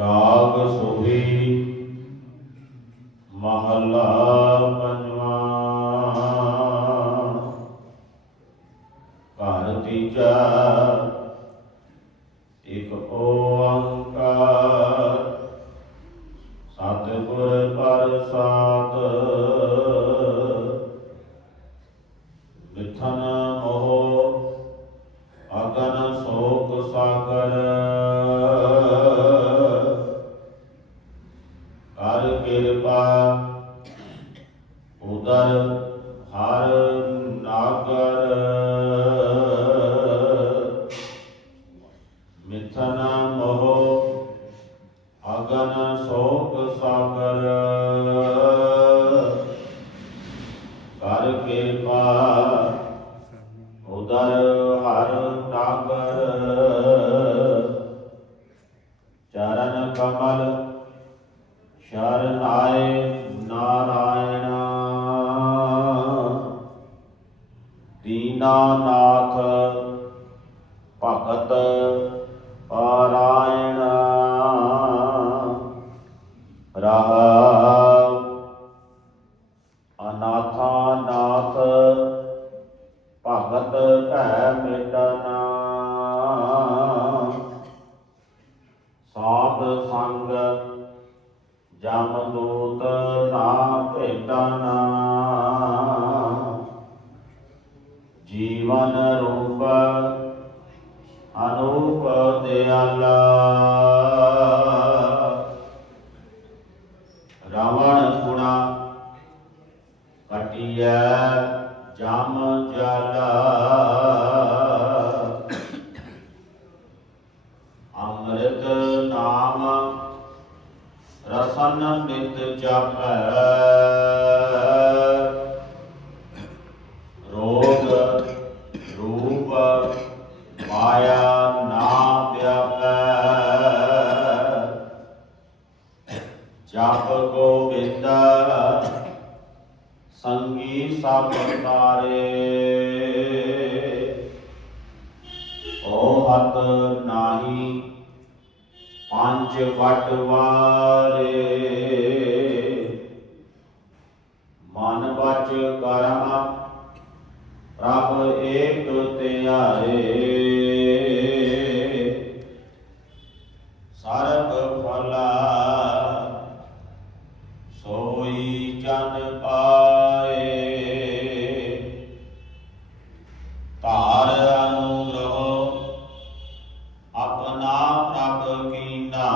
ਰਾਗ ਸੋਹੀ ਮਹੱਲਾ ਪੰਜਵਾਂ। ਘਰ ਤੀਜਾ ਇਕ ਓੰਕਾਰ ਕਰ ਕਿਰਪਾ, ਉਦਰ ਹਰ ਨਾਗਰ। ਮਿਥਨ ਮੋਹ, ਅਗਨ ਸੋਕ ਸਾਗਰ। ਕਰ ਕਿਰਪਾ, ਉਦਰ ਹਰ ਨਾਗਰ। ਚਰਨ ਕਮਲ ਸ਼ਰਨ ਨਾਰਾਇਣ। ਦੀਨਾਨਾਥ ਭਗਤ ਪਾਰਾਇਣ। ਜਮ ਦੂਤ ਨਾ ਭੇਟਨਾ ਜੀਵਨ ਰੂਪ ਅਨੂਪ ਦਿਆਲਾ। ਨਿਤ ਜਪੈ। ਰੋਗ ਰੂਪ ਮਾਇਆ ਨਾ ਵਿਆਪੈ ਜਪ ਗੋਬਿੰਦ, ਸੰਗੀ ਸਭ ਤਾਰੇ। ਓ ਹਤ ਨਾਹੀ, ਪੰਜ ਵਟ ਵਾਰੇ। ਸਰਬ ਫਲਾ ਸੋਈ ਜਨ ਪਾਏ। ਧਾਰ ਅਨੁਗ੍ਰਹ ਆਪਣਾ ਪ੍ਰਭ ਕੀਨਾ।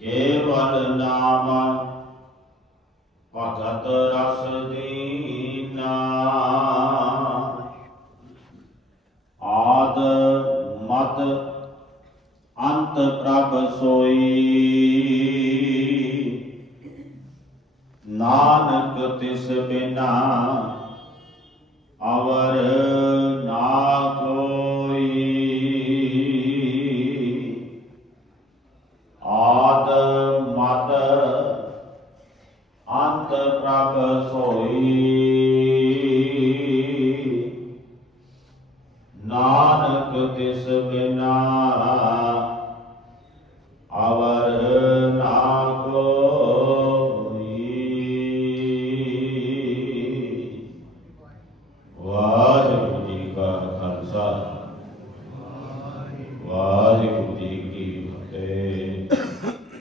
ਕੇਵਲ ਨਾਮ ਭਗਤ ਰਸ ਦੀ ਮਤ ਅੰਤ ਪ੍ਰਭ ਸੋਈ। ਨਾਨਕ ਤਿਸ ਬਿਨਾ ਅਵਰ ਤਿਸ ਬਿਨ